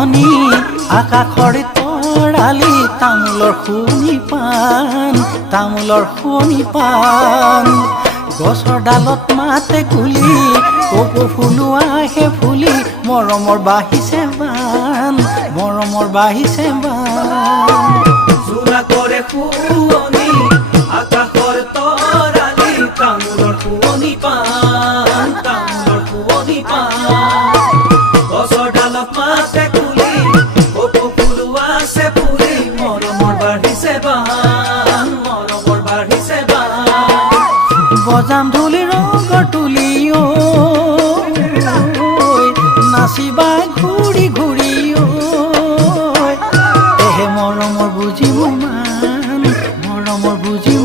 ফুলনি আকাশৰ তৰালি তামোলৰ শুৱনি পান গছৰ ডালত মাতে কুলি কপৌ ফুলো আহে ফুলি মৰমৰ বাঢ়িছে বান জোৰা কৰে শুৱনি আকাশৰ তৰালি তামোলৰ শুৱনি পান গছৰ ডালত মাতে কুলি কপৌ ফুলো আছে ফুলি মৰমৰ বাঢ়িছে বান বজাম ঢোলি ৰঙৰ তুলি নাচিবা ঘূৰি ঘূৰি এহে মৰমৰ বুজিব মান মৰমৰ বুজি